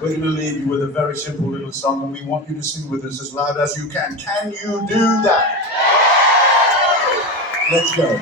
We're going to leave you with a very simple little song, and we want you to sing with us as loud as you can. Can you do that? Let's go.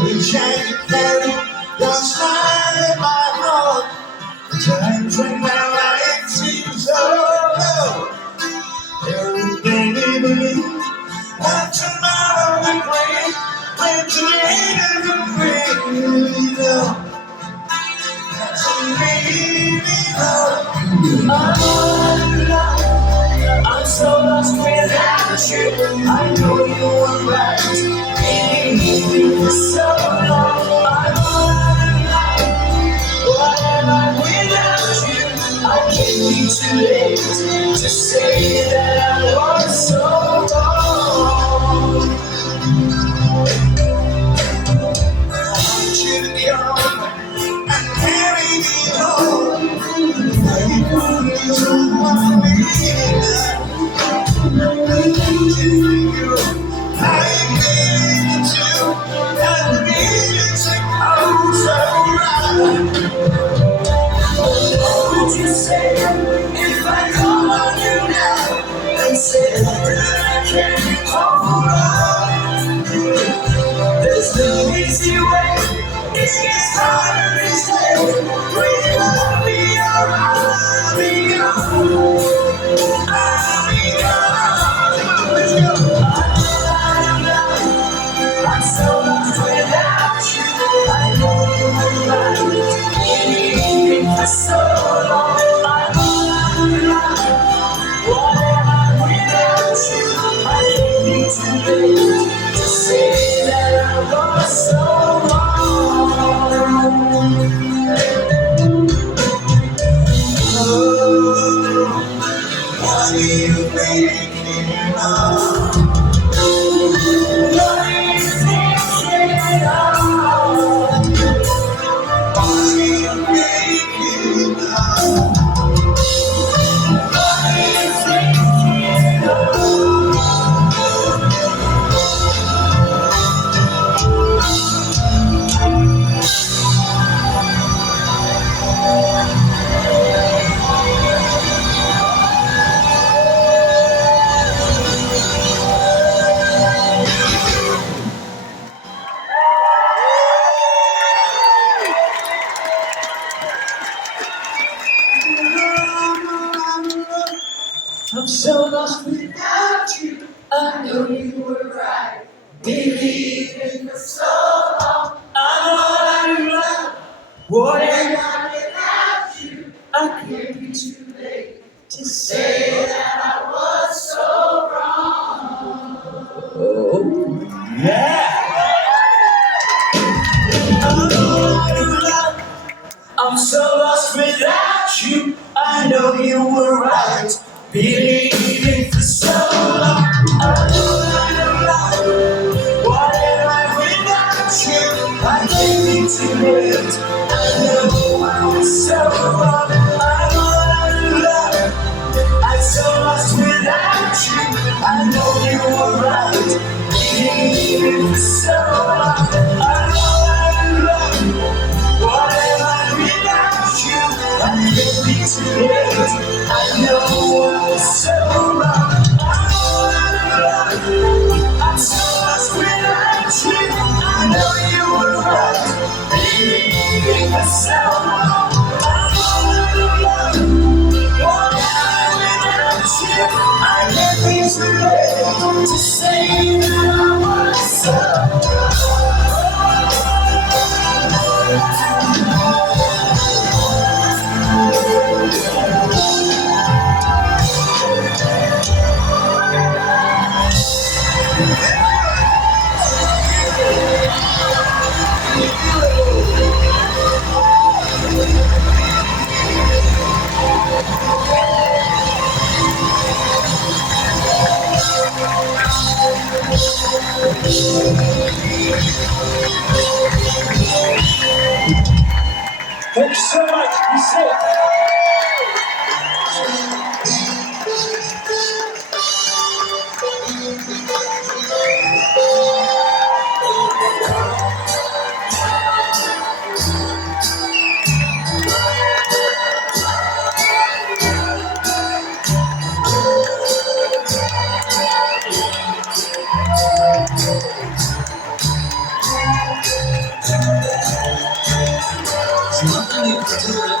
Wish I could carry your smile in my heart. Times when my life seems so low. Every day we believe that tomorrow will bring, when today doesn't really know. That's really I'm so lost without you. I know you were right. For so long, I'm alive. What am I without you? I can't be too late to say that I was so wrong. I want you to come and carry me home. You put me on my knees. What would you say if I call on you now and say that I can't hold on? There's no easy way, it gets harder each day. Breathe on me, I'll be gone. I'll be gone. Let's go. I'm so lost without you. I know you were right. For so long, I'm alive. What am I without you? I can't be too late to say that I was so wrong. Oh, what are you thinking of? What are you thinking of? What are you thinking of? What are you thinking of? I'm so lost without you. I know you were right. Believing for so long. I'm all out of love. What am I without you? I can't be too late to say that I was so wrong. Oh, yeah. I'm all out of love. I'm so lost without you. I know you were right. Believing for so long, I know I'm alive. What am I without you? I can't be too late. I know I was so wrong. I'm alive. I'm so lost without you. I know you were right. Believing for so long, I know I'm alive. What am I without you? I can't be too late. I know I was so wrong. so long. I'm all alone. One night without you, I can't be too late to say that I was so Thank you so much. Be safe. There's nothing you can do.